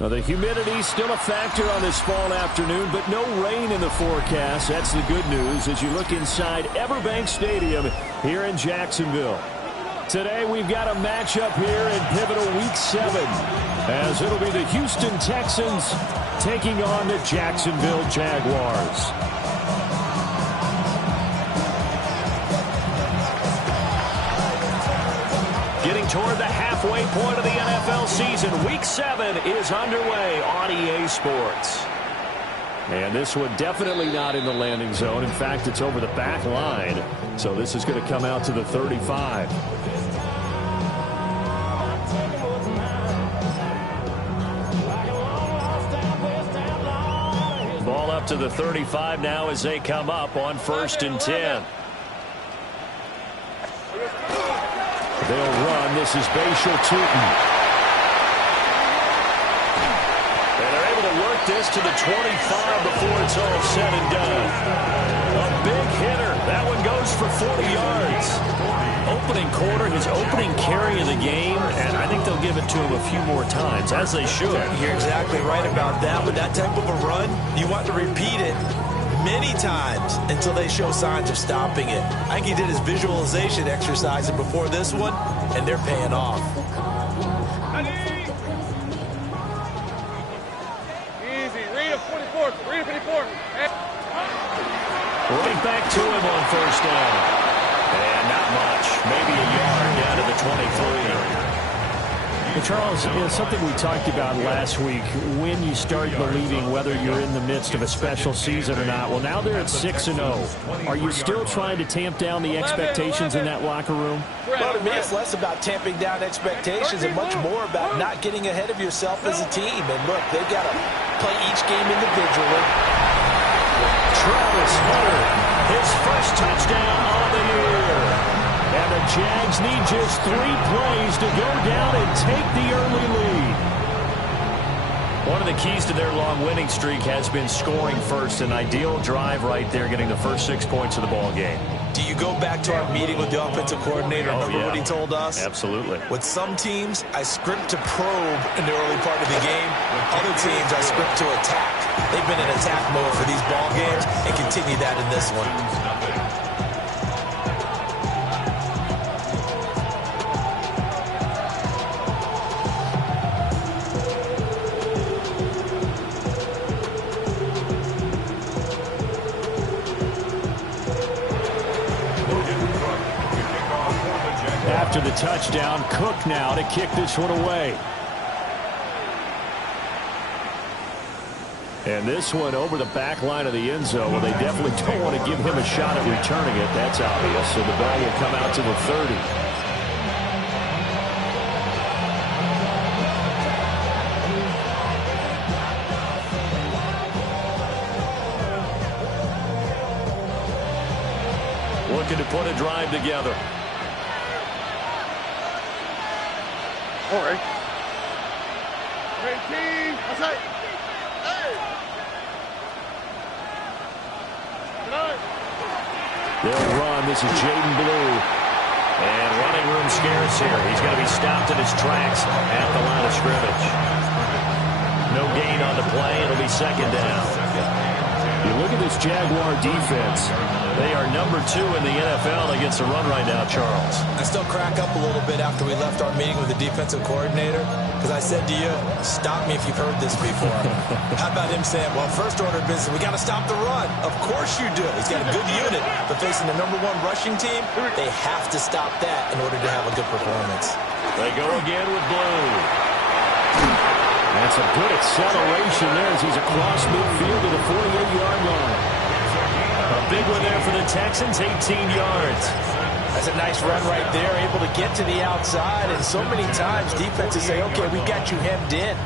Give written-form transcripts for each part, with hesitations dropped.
Now, the humidity still a factor on this fall afternoon, but no rain in the forecast. That's the good news as you look inside Everbank Stadium here in Jacksonville. Today we've got a matchup here in pivotal Week 7 as it'll be the Houston Texans taking on the Jacksonville Jaguars. Getting toward the halfway point of the NFL season. Week 7 is underway on EA Sports. And this one definitely not in the landing zone. In fact, it's over the back line. So this is going to come out to the 35. Ball up to the 35 now as they come up on 1st and 10. They'll run. This is Bashal Tutin. And they're able to work this to the 25 before it's all said and done. A big hitter. That one goes for 40 yards. Opening quarter, his opening carry of the game, and I think they'll give it to him a few more times, as they should. You're exactly right about that. With that type of a run, you want to repeat it many times until they show signs of stopping it. I think he did his visualization exercise before this one, and they're paying off. Easy. Read a 24. Read a 24. Right back to him on 1st down. And not much. Maybe a yard down to the 23. Well, Charles, something we talked about last week, when you start believing whether you're in the midst of a special season or not. Well, now they're at 6-0. Are you still trying to tamp down the expectations in that locker room? Well, to me, it's less about tamping down expectations and much more about not getting ahead of yourself as a team. And look, they've got to play each game individually. Travis Hunter, his first touchdown on the year. And the Jags need just 3 plays to go down and take the early lead. One of the keys to their long winning streak has been scoring first. An ideal drive right there, getting the first 6 points of the ball game. Do you go back to our meeting with the offensive coordinator? Remember what he told us? Absolutely. With some teams, I script to probe in the early part of the game. Other teams, I script to attack. They've been in attack mode for these ball games and continue that in this one. After the touchdown, Cook now to kick this one away. And this one over the back line of the end zone. Well, they definitely don't want to give him a shot at returning it. That's obvious. So the ball will come out to the 30. Looking to put a drive together. All right. 18. Outside. Hey. They'll run. This is Jaden Blue. And running room scarce here. He's going to be stopped in his tracks at the line of scrimmage. No gain on the play. It'll be 2nd down. You look at this Jaguar defense. They are number 2 in the NFL against the run right now, Charles. I still crack up a little bit after we left our meeting with the defensive coordinator because I said to you, stop me if you've heard this before. How about him saying, well, first order of business, we got to stop the run. Of course you do. He's got a good unit, but facing the #1 rushing team, they have to stop that in order to have a good performance. They go again with Blue. That's a good acceleration there as he's across midfield to the 48-yard line. A big one there for the Texans, 18 yards. That's a nice run right there, able to get to the outside. And so many times defenses say, okay, we got you hemmed in.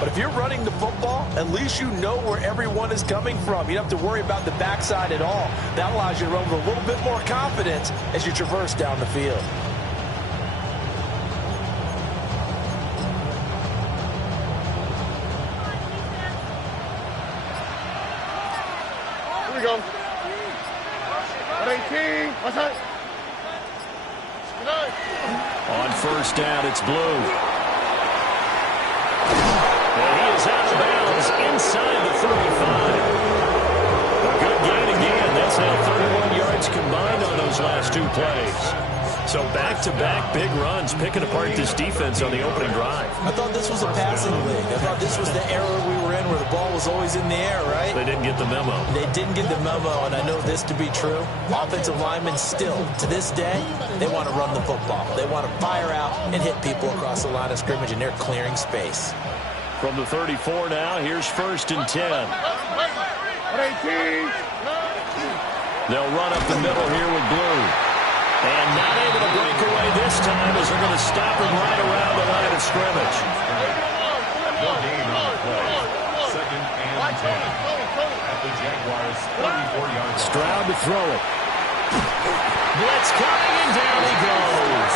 But if you're running the football, at least you know where everyone is coming from. You don't have to worry about the backside at all. That allows you to run with a little bit more confidence as you traverse down the field. Here we go. 18. Outside. On first down. It's Blue. And he is out of bounds inside the 35. A good gain again. That's now 31 yards combined on those last 2 plays. So back-to-back big runs, picking apart this defense on the opening drive. I thought this was a passing league. I thought this was the era we were in where the ball was always in the air, right? They didn't get the memo. They didn't get the memo, and I know this to be true. Offensive linemen still, to this day, they want to run the football. They want to fire out and hit people across the line of scrimmage, and they're clearing space. From the 34 now, here's 1st and 10. 18. They'll run up the middle here with Blue. And not able to break away this time as they're going to stop him right around the line of scrimmage. Second and 10 at the Jaguars' 34-yard line. Stroud to throw it. Blitz coming, and down he goes.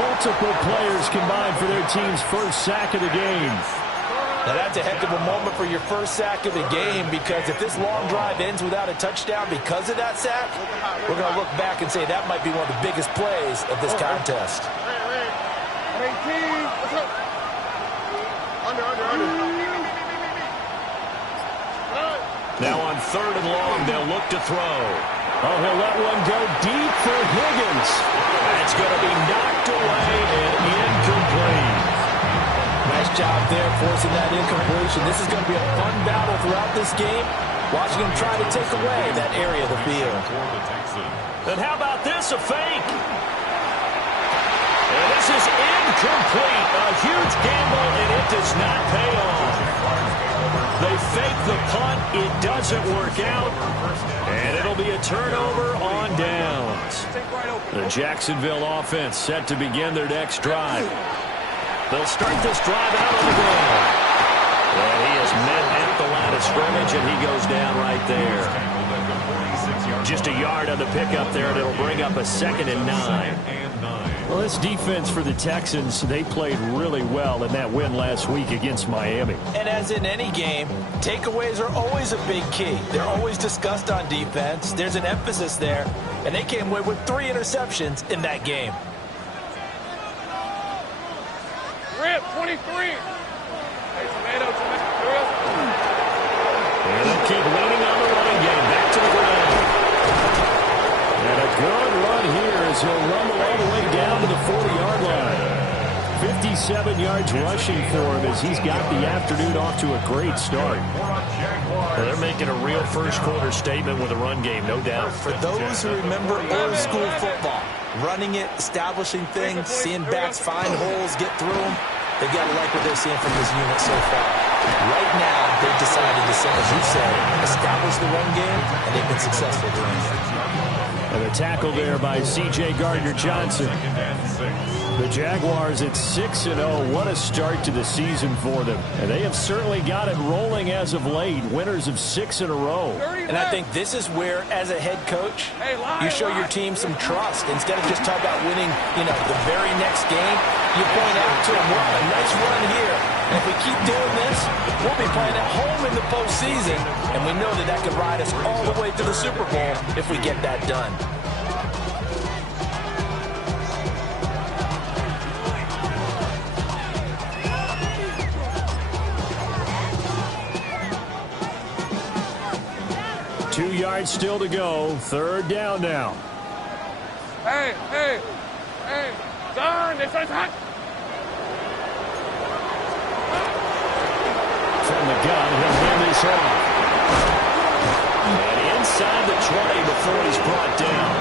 Multiple players combined for their team's first sack of the game. Now that's a heck of a moment for your first sack of the game, because if this long drive ends without a touchdown because of that sack, we're going to look back and say that might be one of the biggest plays of this contest. 18. Under. Now on 3rd and long, they'll look to throw. Oh, he'll let one go deep for Higgins. It's going to be knocked away and incomplete. Nice job there, forcing that incompletion. This is going to be a fun battle throughout this game, watching him try to take away that area of the field. And how about this, a fake? And this is incomplete. A huge gamble, and it does not pay off. They fake the punt. It doesn't work out. And it'll be a turnover on downs. The Jacksonville offense set to begin their next drive. They'll start this drive out on the ground. And he is met at the line of scrimmage, and he goes down right there. Just a yard on the pickup there, and it'll bring up a 2nd and 9. Well, this defense for the Texans, they played really well in that win last week against Miami. And as in any game, takeaways are always a big key. They're always discussed on defense. There's an emphasis there, and they came away with 3 interceptions in that game. Rip, 23. Hey, tomato. And they'll keep leaning on the running game. Back to the ground. And a good run here as he'll rumble all the way down to the 40-yard line. 57 yards rushing for him as he's got the afternoon off to a great start. Well, they're making a real first-quarter statement with a run game, no doubt. For those who remember old-school football, running it, establishing things, seeing backs find holes, get through them, they've got to like what they're seeing from this unit so far. Right now, they've decided to, as you said, establish the run game, and they've been successful doing it. And a tackle there by C.J. Gardner-Johnson. The Jaguars at 6-0. What a start to the season for them. And they have certainly got it rolling as of late. Winners of 6 in a row. And I think this is where, as a head coach, you show your team some trust. Instead of just talking about winning, the very next game, you point out to them, well, a nice run here. And if we keep doing this, we'll be playing at home in the postseason. And we know that could ride us all the way to the Super Bowl if we get that done. Two yards still to go. 3rd down now. Hey. Son, it's hot. From the gun, he'll hand this off. And inside the 20 before he's brought down.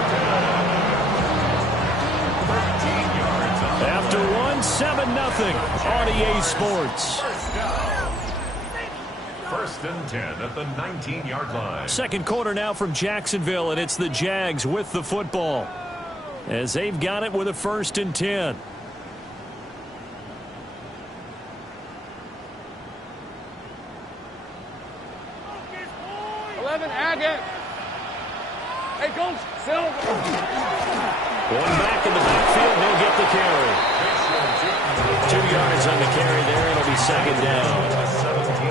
After one, 7-0 on EA Sports. 1st and 10 at the 19-yard line. Second quarter now from Jacksonville, and it's the Jags with the football as they've got it with a 1st and 10. 11, Agate. Hey, Coach, Silver. One back in the backfield, he'll get the carry. 2 yards on the carry there, it'll be 2nd down.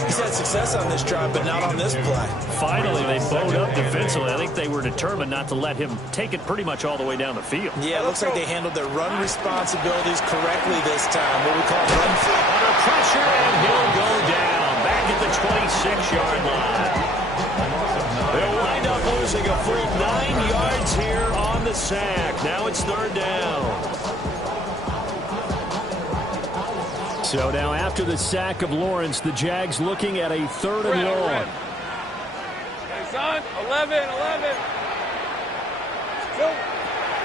He's had success on this drive, but not on this play. Finally, they bowed up defensively. I think they were determined not to let him take it pretty much all the way down the field. Yeah, it looks like they handled their run responsibilities correctly this time. What we call run fit. Under pressure, and he'll go down. Back at the 26-yard line. They'll wind up losing a full 9 yards here on the sack. Now it's 3rd down. So now after the sack of Lawrence, the Jags looking at a 3rd and long. Hey, son, 11.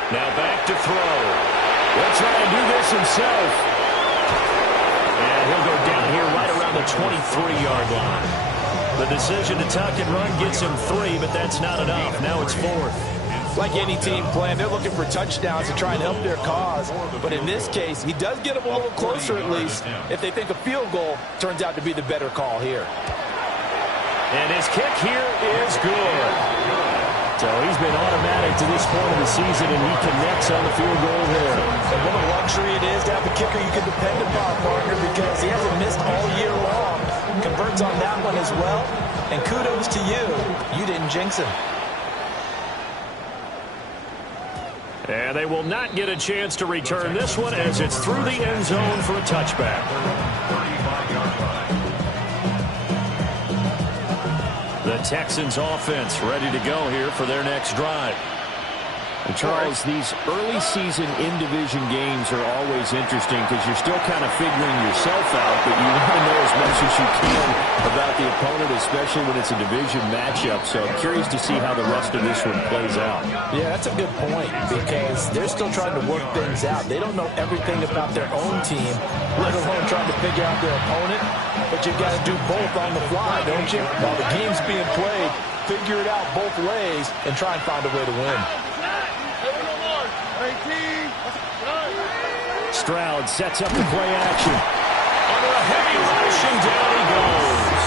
Now back to throw. He'll try and do this himself. And he'll go down here right around the 23-yard line. The decision to tuck and run gets him 3, but that's not enough. Now it's 4th. Like any team plan, they're looking for touchdowns to try and help their cause. But in this case, he does get them a little closer at least if they think a field goal turns out to be the better call here. And his kick here is good. So he's been automatic to this point of the season, and he connects on the field goal there. And what a luxury it is to have a kicker you can depend upon, partner, because he hasn't missed all year long. Converts on that one as well. And kudos to you. You didn't jinx him. And they will not get a chance to return this one as it's through the end zone for a touchback. The Texans offense ready to go here for their next drive. And Charles, these early season in-division games are always interesting because you're still kind of figuring yourself out, but you want to know as much as you can about the opponent, especially when it's a division matchup. So I'm curious to see how the rest of this one plays out. Yeah, that's a good point because they're still trying to work things out. They don't know everything about their own team, let alone trying to figure out their opponent. But you've got to do both on the fly, don't you? While the game's being played, figure it out both ways and try and find a way to win. Stroud sets up the play action. Under a heavy rush, and down he goes.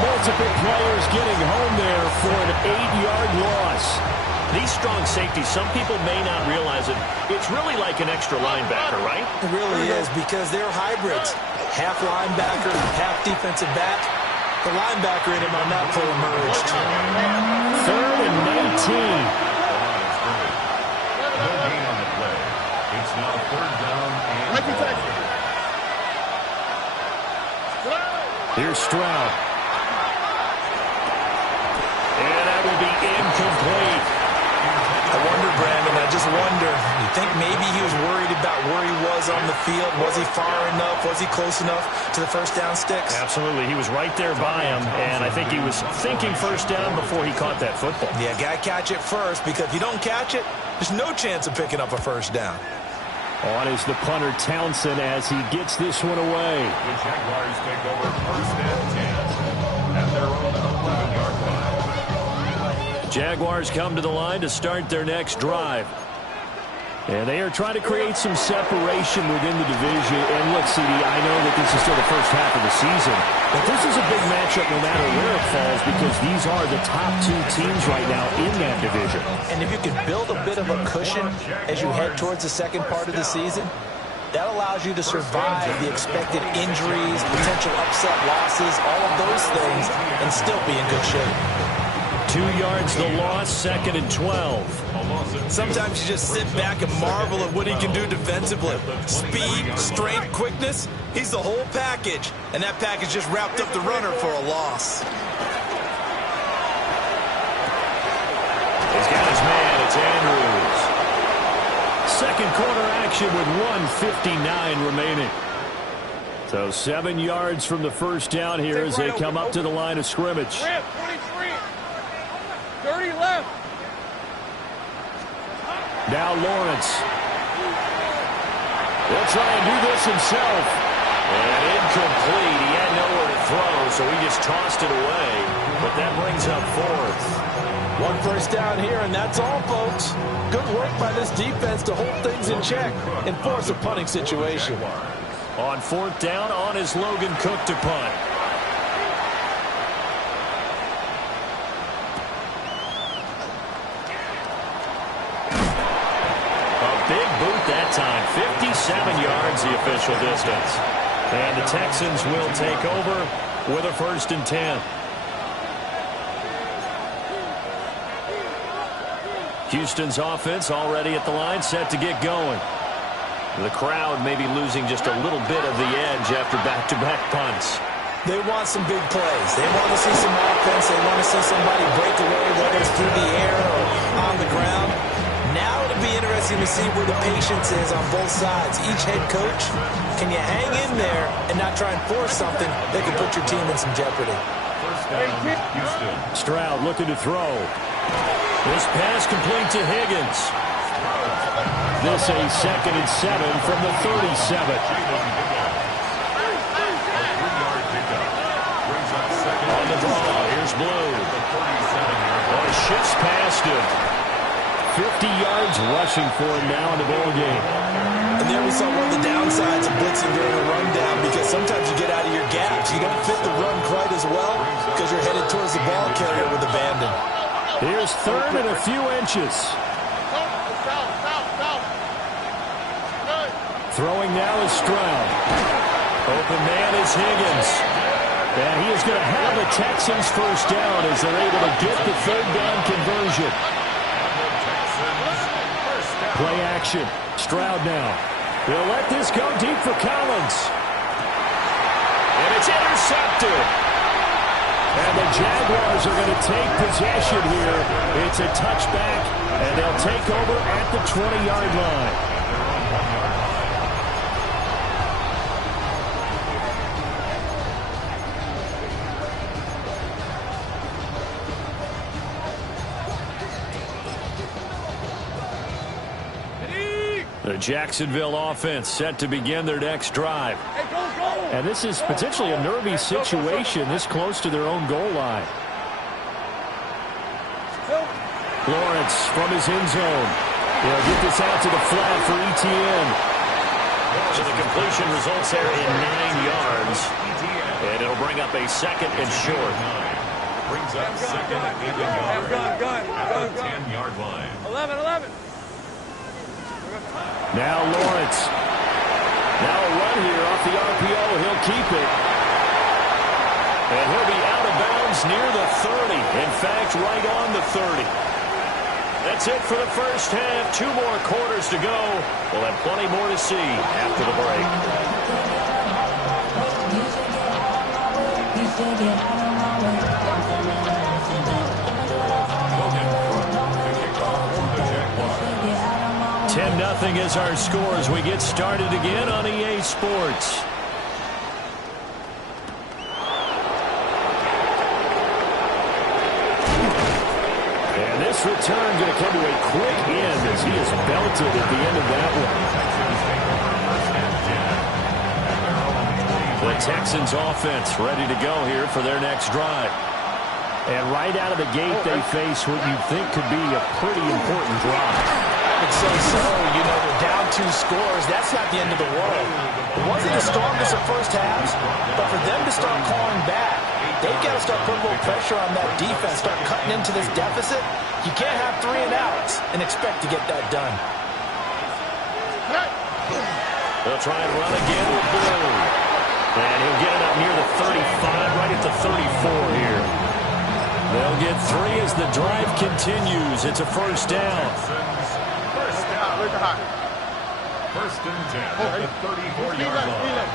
Multiple players getting home there for an 8-yard loss. These strong safeties, some people may not realize it. It's really like an extra linebacker, right? It really is because they're hybrids. Half linebacker, half defensive back. The linebacker in him on that play emerged. 3rd and 19. Now 3rd down and Here's Stroud. And that will be incomplete. I wonder, Brandon, I just wonder, you think maybe he was worried about where he was on the field? Was he far enough? Was he close enough to the first down sticks? Absolutely. He was right there by him, and I think he was thinking first down before he caught that football. Yeah, got to catch it first, because if you don't catch it, there's no chance of picking up a first down. On is the punter Townsend as he gets this one away. the Jaguars take over 1st and 10 at their own 11-yard line. Jaguars come to the line to start their next drive. And they are trying to create some separation within the division. And look, CD, I know that this is still the first half of the season, but this is a big matchup no matter where it falls because these are the top 2 teams right now in that division. And if you can build a bit of a cushion as you head towards the second part of the season, that allows you to survive the expected injuries, potential upset losses, all of those things, and still be in good shape. 2 yards the loss, 2nd and 12. Sometimes you just sit back and marvel at what he can do defensively. Speed, strength, quickness, he's the whole package. And that package just wrapped up the runner for a loss. He's got his man, it's Andrews. Second quarter action with 1:59 remaining. So 7 yards from the first down here as they come up to the line of scrimmage. 23. 30 left. Now Lawrence. He'll try and do this himself. And incomplete. He had nowhere to throw, so he just tossed it away. But that brings up 4th. 1 first down here, and that's all, folks. Good work by this defense to hold things in check and force a punting situation. On 4th down, on is Logan Cook to punt. Big boot that time. 57 yards the official distance. And the Texans will take over with a 1st and 10. Houston's offense already at the line, set to get going. The crowd may be losing just a little bit of the edge after back-to-back punts. They want some big plays. They want to see some offense. They want to see somebody break away, whether it's through the air or on the ground. Now it'll be interesting to see where the patience is on both sides. Each head coach, can you hang in there and not try and force something that could put your team in some jeopardy? First down, Houston. Stroud looking to throw. This pass complete to Higgins. This a 2nd and 7 from the 37. On the draw, here's Blue. Oh, shifts past him. 50 yards rushing for him now in the ball game. And there we saw one of the downsides of blitzing during a rundown, because sometimes you get out of your gaps. You don't fit the run quite as well because you're headed towards the ball carrier with abandon. Here's 3rd and a few inches. Throwing now is Stroud. Open man is Higgins. And he is going to have the Texans 1st down as they're able to get the 3rd down conversion. Play action. Stroud now. They'll let this go deep for Collins. And it's intercepted. And the Jaguars are going to take possession here. It's a touchback, and they'll take over at the 20-yard line. The Jacksonville offense set to begin their next drive. And this is potentially a nervy situation this close to their own goal line. Lawrence from his end zone. He'll get this out to the flat for Etienne. So the completion results there in 9 yards. And it'll bring up a 2nd and short. Brings up 2nd and 8 yards at the 10-yard line. 11. Now Lawrence. Now a run here off the RPO. He'll keep it. And he'll be out of bounds near the 30. In fact, right on the 30. That's it for the first half. 2 more quarters to go. We'll have plenty more to see after the break. 10-0 is our score as we get started again on EA Sports. And this return going to come to a quick end as he is belted at the end of that one. The Texans offense ready to go here for their next drive. And right out of the gate, they face what you think could be a pretty important drive. I would say so. You know, they're down 2 scores. That's not the end of the world. It wasn't the strongest of first halves, but for them to start clawing back, they've got to start putting a little pressure on that defense, start cutting into this deficit. You can't have 3 and outs and expect to get that done. They'll try and run again with Blue. And he'll get it up near the 35, right at the 34 here. They'll get 3 as the drive continues. It's a 1st down. First and 10 at the 34-yard line.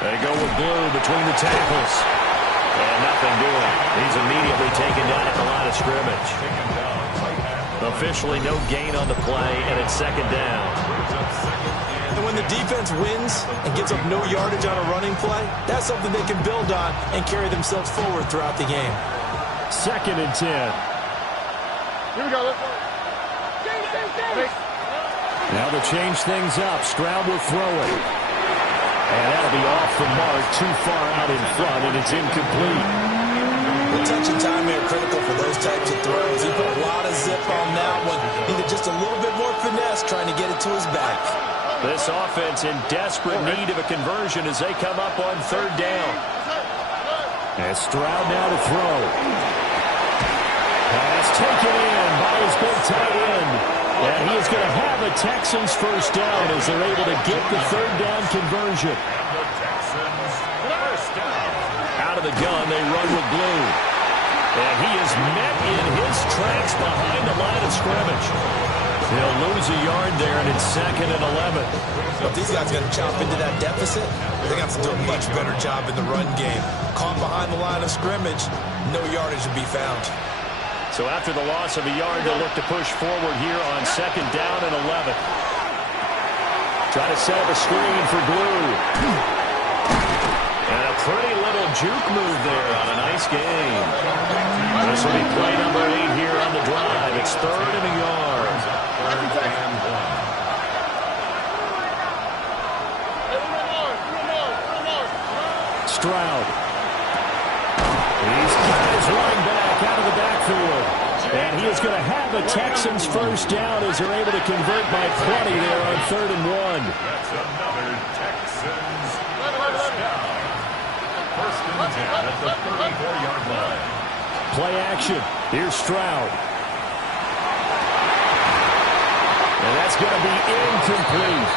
They go with Blue between the tackles. And nothing doing. He's immediately taken down at the line of scrimmage. Officially no gain on the play, and it's 2nd down. And when the defense wins and gets up no yardage on a running play, that's something they can build on and carry themselves forward throughout the game. 2nd and 10. Here we go. Let's go. Now to change things up, Stroud will throw it. And that'll be off the mark, too far out in front, and it's incomplete. The touch and time are critical for those types of throws. He put a lot of zip on that one. Needed just a little bit more finesse trying to get it to his back. This offense in desperate need of a conversion as they come up on 3rd down. And Stroud now to throw. Pass taken in by his big tight end. And he is going to have a Texans first down as they're able to get the third down conversion. And the Texans first down. Out of the gun, they run with Blue. And he is met in his tracks behind the line of scrimmage. He'll lose a yard there, and it's 2nd and 11. If these guys are going to chop into that deficit, they got to do a much better job in the run game. Caught behind the line of scrimmage, no yardage to be found. So after the loss of a yard, they'll look to push forward here on 2nd down and 11. Try to set up a screen for Blue. And a pretty little juke move there on a nice game. This will be play number 8 here on the drive. It's 3rd and a yard. Stroud. He's got his running back out of the backfield. And he is going to have a Texans first down as they're able to convert by 20 there on 3rd and 1. That's another Texans first down. First and 10 at the 34-yard line. Play action. Here's Stroud. And that's going to be incomplete.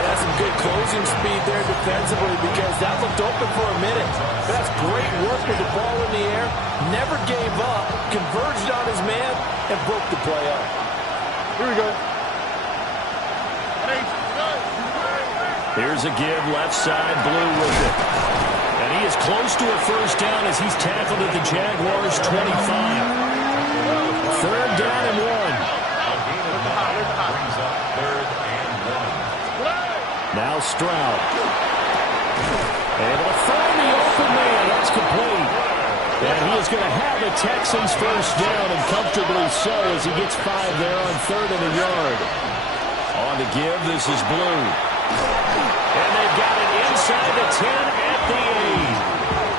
That's some good closing speed there defensively because that looked open for a minute. That's great work with the ball in the air. Never gave up, converged on his man, and broke the play up. Here we go. Here's a give left side, Blue with it. And he is close to a first down as he's tackled at the Jaguars' 25. 3rd down and 1. Brings up 3rd and 1. Now Stroud. Able to find the open man. That's complete. And he is going to have a Texans first down, and comfortably so as he gets 5 there on 3rd and a yard. On the give, this is Blue. And they've got it inside the 10 at the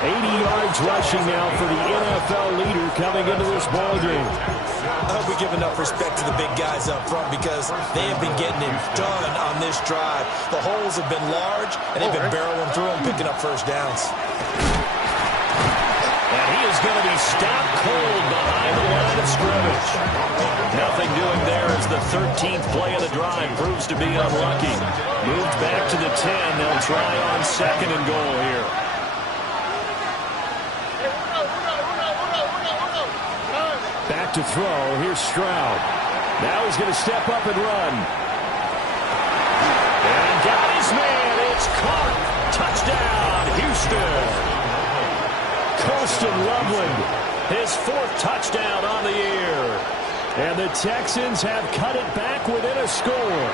8. 80 yards rushing now for the NFL leader coming into this ballgame. I hope we give enough respect to the big guys up front because they have been getting it done on this drive. The holes have been large, and they've been barreling through them, picking up first downs. And he is going to be stopped cold behind the line of scrimmage. Nothing doing there as the 13th play of the drive proves to be unlucky. Moved back to the 10. They'll try on 2nd and goal here. Back to throw. Here's Stroud. Now he's going to step up and run. And got his man. It's caught. Touchdown, Houston. Colston Loveland, his 4th touchdown on the year. And the Texans have cut it back within a score.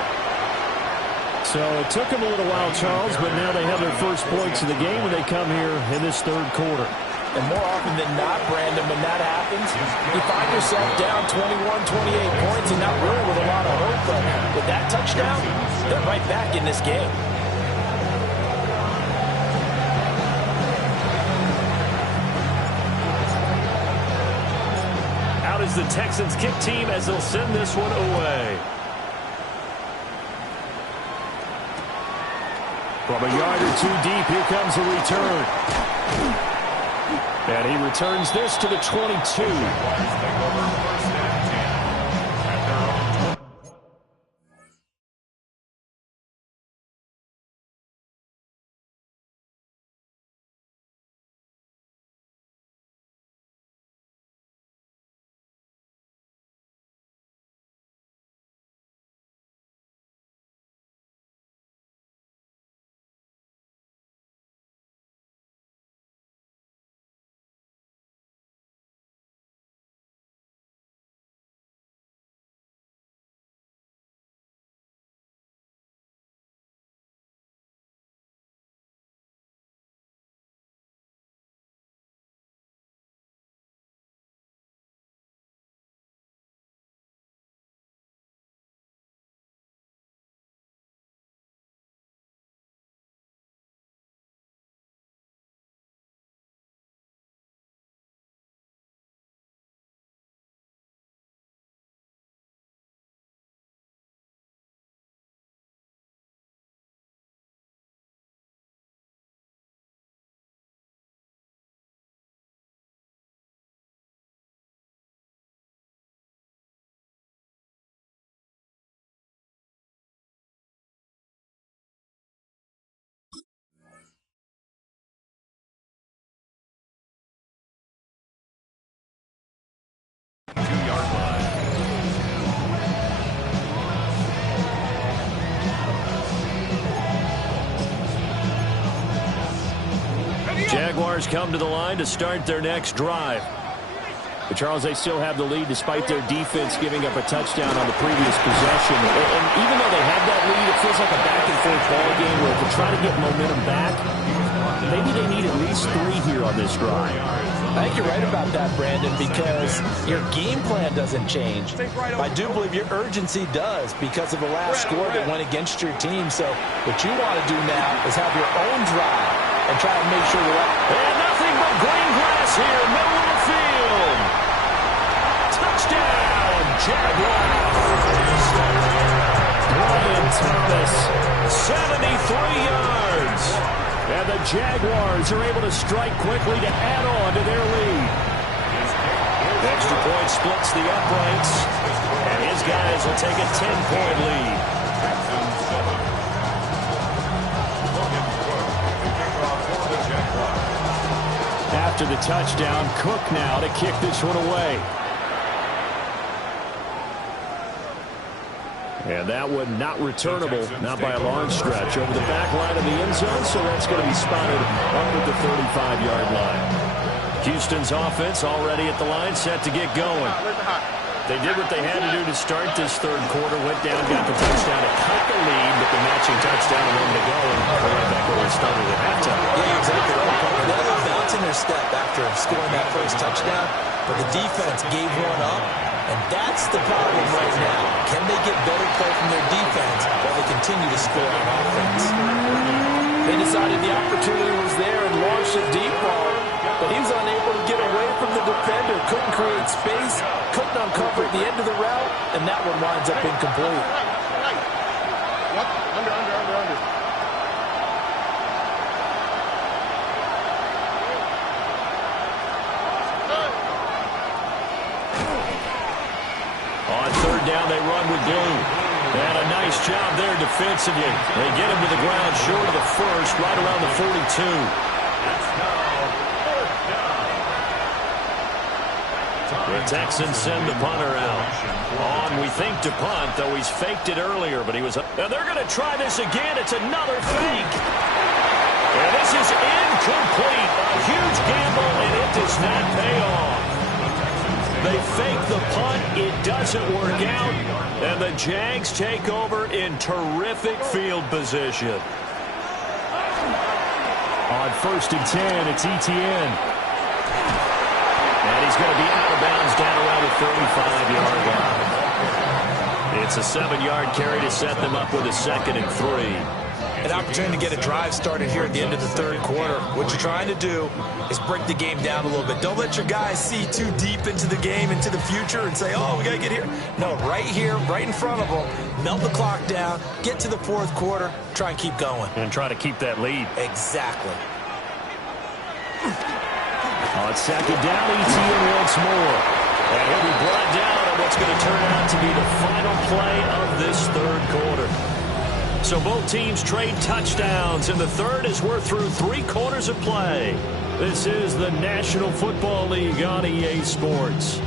So it took them a little while, Charles, but now they have their first points of the game when they come here in this 3rd quarter. And more often than not, Brandon, when that happens, you find yourself down 21, 28 points and not really with a lot of hope. But with that touchdown, they're right back in this game. Out is the Texans kick team as they'll send this one away. From a yard or 2 deep, here comes a return. And he returns this to the 22. Jaguars come to the line to start their next drive. But Charles, they still have the lead despite their defense giving up a touchdown on the previous possession. And even though they have that lead, it feels like a back-and-forth ball game where to try to get momentum back, maybe they need at least 3 here on this drive. I think you're right about that, Brandon, because your game plan doesn't change. I do believe your urgency does because of the last score that went against your team. So what you want to do now is have your own drive and try to make sure you're up. And nothing but green grass here, middle of the field. Touchdown, Jaguars. Brian Thomas, 73 yards. And the Jaguars are able to strike quickly to add on to their lead. Extra point splits the uprights, and his guys will take a 10-point lead. After the touchdown, Cook now to kick this one away. And that one not returnable, not by a long stretch, over the back line of the end zone, so that's going to be spotted up at the 35-yard line. Houston's offense already at the line, set to get going. They did what they had to do to start this third quarter, went down, got the touchdown to cut the lead, but the matching touchdown and one to go, and they're right back where they started at halftime. Yeah, exactly right. They were bouncing their step after scoring that first touchdown, but the defense gave one up. And that's the problem right now. Can they get better play from their defense while they continue to score on offense? They decided the opportunity was there and launched a deep ball, but he was unable to get away from the defender, couldn't create space, couldn't uncover at the end of the route, and that one winds up incomplete. Under. On third down, they run with Blue. And a nice job there defensively. They get him to the ground short of the first, right around the 42. The Texans send the punter out. On, we think, to punt, though he's faked it earlier, but he was... And they're going to try this again. It's another fake. And this is incomplete. A huge gamble, and it does not pay off. They fake the punt. It doesn't work out. And the Jags take over in terrific field position. On 1st and 10, it's Etienne. And he's going to be out of bounds down around the 35-yard line. It's a 7-yard carry to set them up with a 2nd and 3. An opportunity to get a drive started here at the end of the third quarter. What you're trying to do is break the game down a little bit. Don't let your guys see too deep into the game, into the future, and say, oh, we got to get here. No, right here, right in front of them, melt the clock down, get to the fourth quarter, try and keep going. And try to keep that lead. Exactly. On 2nd down, Etienne once more. And he'll be brought down on what's going to turn out to be the final play of this third quarter. So both teams trade touchdowns, and the third is we're through 3 quarters of play. This is the National Football League on EA Sports.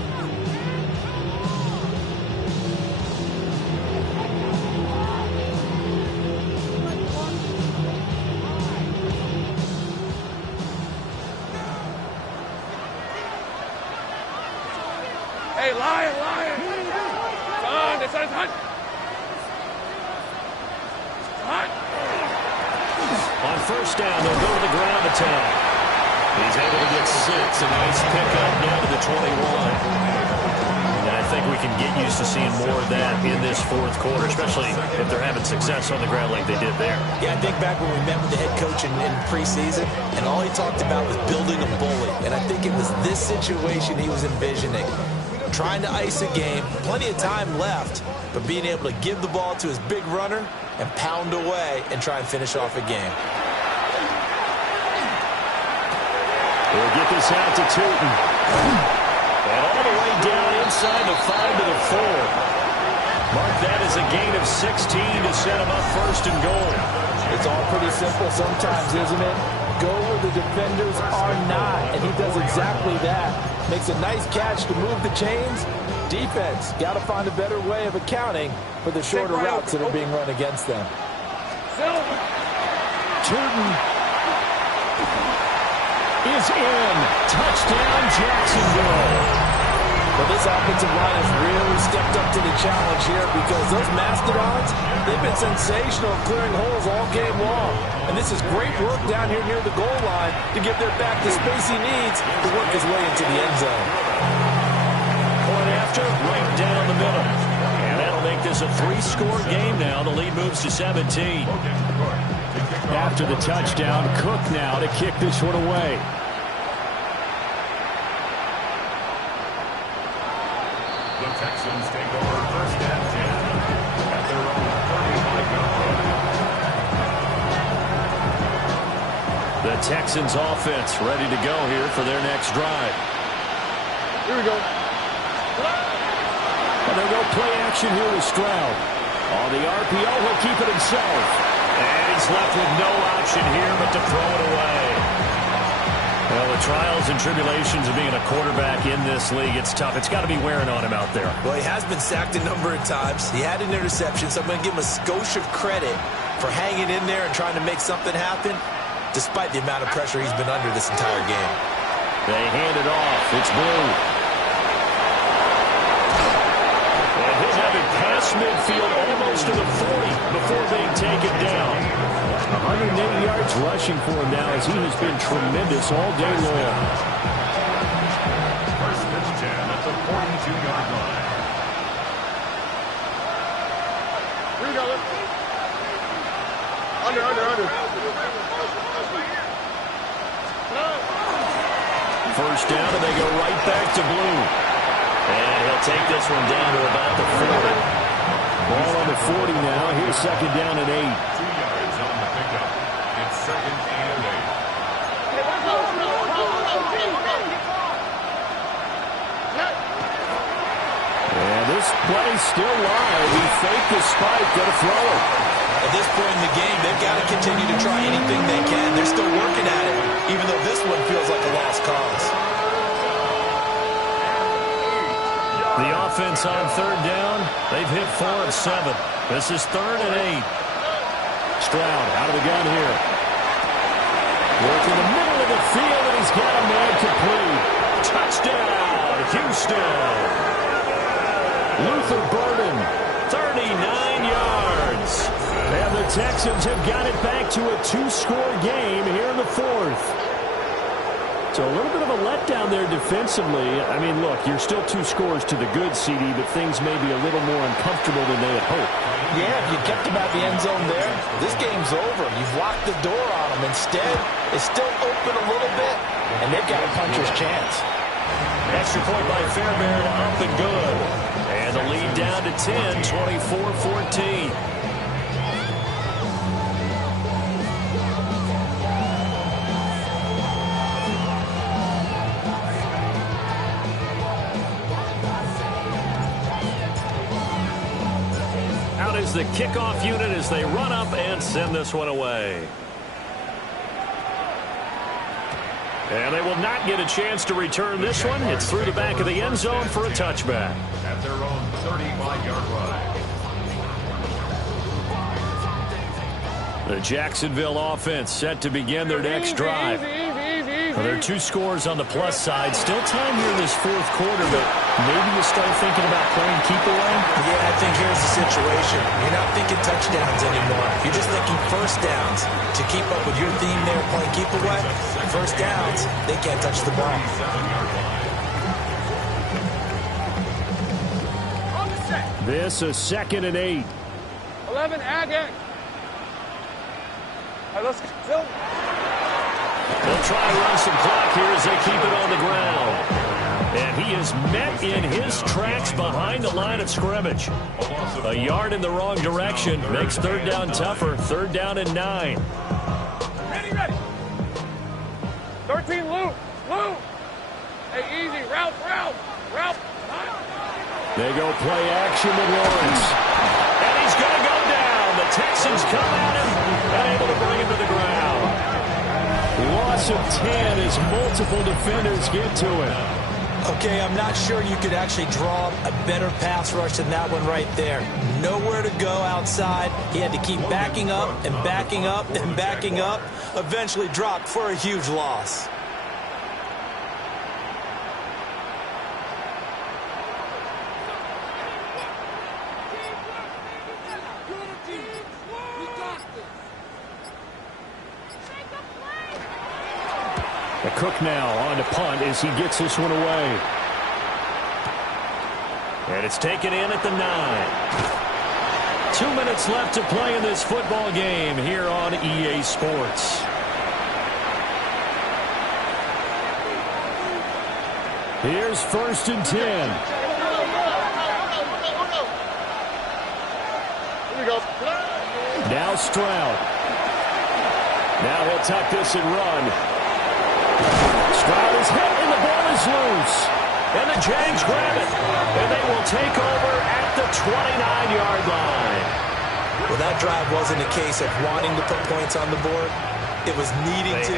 Hey, lion! This is hunt! On 1st down, they'll go to the ground attack. He's able to get 6. A nice pickup down to the 21. And I think we can get used to seeing more of that in this fourth quarter, especially if they're having success on the ground like they did there. Yeah, I think back when we met with the head coach in preseason, and all he talked about was building a bully. And I think it was this situation he was envisioning. Trying to ice a game, plenty of time left, but being able to give the ball to his big runner and pound away and try and finish off a game. We'll get this out to Tootin. And all the way down inside the 5 to the 4. Mark that as a gain of 16 to set him up 1st and goal. It's all pretty simple sometimes, isn't it? Go where the defenders are not, and he does exactly that. Makes a nice catch to move the chains. Defense, got to find a better way of accounting for the shorter routes that are being run against them. Tootin is in. Touchdown, Jacksonville. Well, this offensive line has really stepped up to the challenge here because those Mastodons, they've been sensational clearing holes all game long. And this is great work down here near the goal line to give their back the space he needs to work his way into the end zone. Point after, right down the middle. And that'll make this a 3-score game now. The lead moves to 17. After the touchdown, Cook now to kick this one away. The Texans take over first and 10 at their own 35-yard line. The Texans offense ready to go here for their next drive. Here we go. And they'll go play action here with Stroud. On the RPO, he'll keep it himself. And he's left with no option here but to throw it away. Well, the trials and tribulations of being a quarterback in this league, it's tough. It's got to be wearing on him out there. Well, he has been sacked a number of times. He had an interception, so I'm going to give him a skosh of credit for hanging in there and trying to make something happen, despite the amount of pressure he's been under this entire game. They hand it off. It's Blue. And he'll have it past midfield almost to the 40 before being taken down. 180 yards rushing for him now as he has been tremendous all day long. First and 10 at the 42-yard line. Here we go. Under. First down, and they go right back to Blue. And he'll take this one down to about the 40. Ball on the 40 now. Here's second down and 8. 2 yards on the pickup. It's second and 8. And this play's still live. He faked the spike, going to throw it. At this point in the game, they've got to continue to try anything they can. They're still working at it, even though this one feels like a lost cause. The offense on third down, they've hit 4 of 7. This is third and 8. Stroud out of the gun here. Working the middle of the field, and he's got a man complete. Touchdown, Houston. Luther Burden, 39 yards. And the Texans have got it back to a 2-score game here in the fourth. So a little bit of a letdown there defensively. I mean, look, you're still 2 scores to the good, CD, but things may be a little more uncomfortable than they had hoped. Yeah, if you kept him out the end zone there, this game's over. You've locked the door on him. Instead, it's still open a little bit, and they've got a puncher's chance. Extra point by Fairbairn, up and good. And the lead down to 10, 24-14. Out is the kickoff unit as they run up and send this one away. And they will not get a chance to return this one. It's through the back of the end zone for a touchback. At their own 35-yard line. The Jacksonville offense set to begin their next drive. Well, there are 2 scores on the plus side. Still time here in this fourth quarter, but maybe you start thinking about playing keep away? Yeah, I think here's the situation. You're not thinking touchdowns anymore. You're just thinking first downs. To keep up with your theme there, playing keep away, first downs, they can't touch the ball. This is second and 8. 11, again. All right, let's go. They'll try and run some clock here as they keep it on the ground. And he is met in his tracks behind the line of scrimmage. A yard in the wrong direction makes third down tougher. Third down and 9. Ready. 13, Lou. Hey, easy. Route. They go play action with Lawrence. And he's going to go down. The Texans come at him and able to bring him to the ground. Loss of 10 as multiple defenders get to him. Okay, I'm not sure you could actually draw a better pass rush than that one right there. Nowhere to go outside. He had to keep backing up and backing up and backing up. Eventually dropped for a huge loss. Cook now on to punt as he gets this one away. And it's taken in at the 9. 2 minutes left to play in this football game here on EA Sports. Here's 1st and 10. Now Stroud. Now he'll tuck this and run. Stroud is hit and the ball is loose. And the Jags grab it. And they will take over at the 29-yard line. Well, that drive wasn't a case of wanting to put points on the board. It was needing to,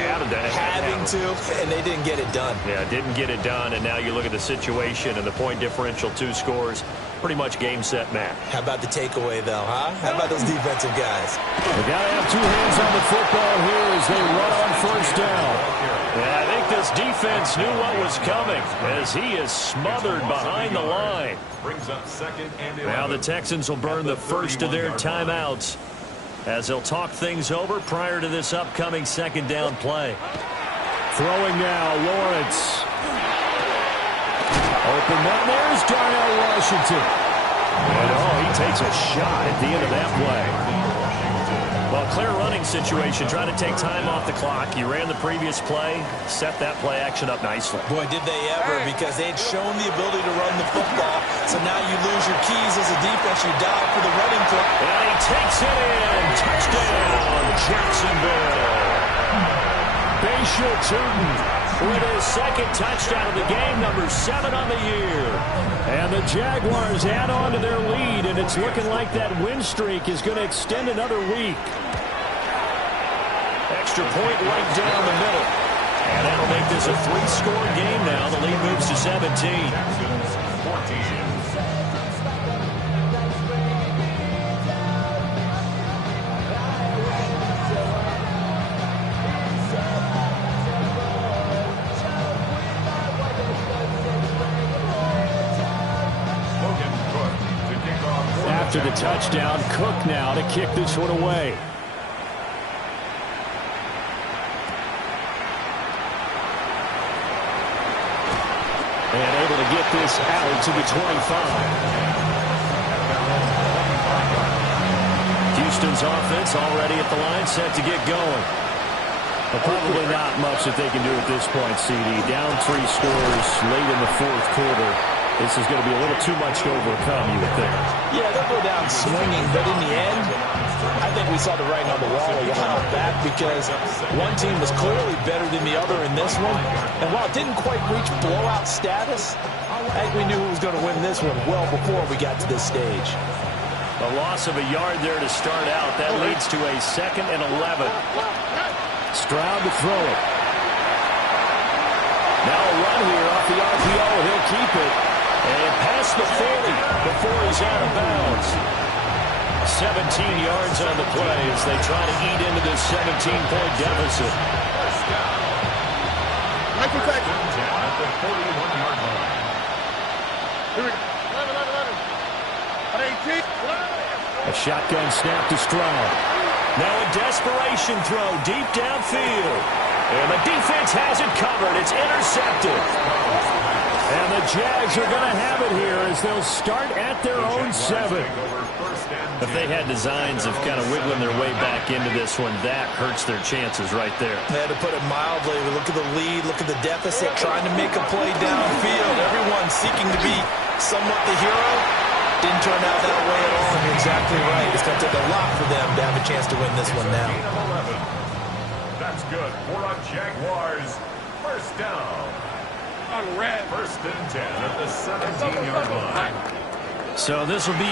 having to, and they didn't get it done. Yeah, didn't get it done, and now you look at the situation and the point differential, 2 scores, pretty much game, set, match. How about the takeaway, though, huh? How about those defensive guys? They got to have 2 hands on the football here as they run on 1st down. Yeah, I think this defense knew what was coming as he is smothered behind the line. Brings up 2nd and 11. Now the Texans will burn the first of their timeouts as they'll talk things over prior to this upcoming 2nd down play. Throwing now, Lawrence. Open down, there's Darnell Washington. And he takes a shot at the end of that play. Well, clear running situation, trying to take time off the clock. You ran the previous play, set that play action up nicely. Boy, did they ever, because they had shown the ability to run the football. So now you lose your keys as a defense. You dial for the running play. And he takes it in. Touchdown, Jacksonville. Bashal Tutin with his 2nd touchdown of the game, number 7 on the year. And the Jaguars add on to their lead, and it's looking like that win streak is going to extend another week. Extra point right down the middle. And that'll make this a 3-score game now. The lead moves to 17. 14. After the touchdown, Cook now to kick this one away. And able to get this out to the 25. Houston's offense already at the line, set to get going. But probably not much that they can do at this point, CD. Down 3 scores late in the 4th quarter. This is going to be a little too much to overcome, you would think. Yeah, they'll go down swinging, but in the end, I think we saw the writing on the wall a while back because one team was clearly better than the other in this one. And while it didn't quite reach blowout status, I think we knew who was going to win this one well before we got to this stage. A loss of a yard there to start out. That leads to a 2nd and 11. Stroud to throw it. Now a run here off the RPO. He'll keep it. And past the 40 before he's out of bounds. 17 yards on the play as they try to eat into this 17-point deficit. First down. At the 41-yard line. Here we go. 11. 18. A shotgun snap to Stroud. Now a desperation throw deep downfield. And the defense has it covered. It's intercepted. And the Jags are going to have it here as they'll start at their own 7. If they had designs of kind of wiggling their way back into this one, that hurts their chances right there. They had to put it mildly. Look at the lead, look at the deficit, trying to make a play downfield. Everyone seeking to be somewhat the hero. Didn't turn out that way at all. You're exactly right. It's going to take a lot for them to have a chance to win this one now. That's good for a Jaguars. First down. On red. 1st and 10 at the 17-yard line. So this will be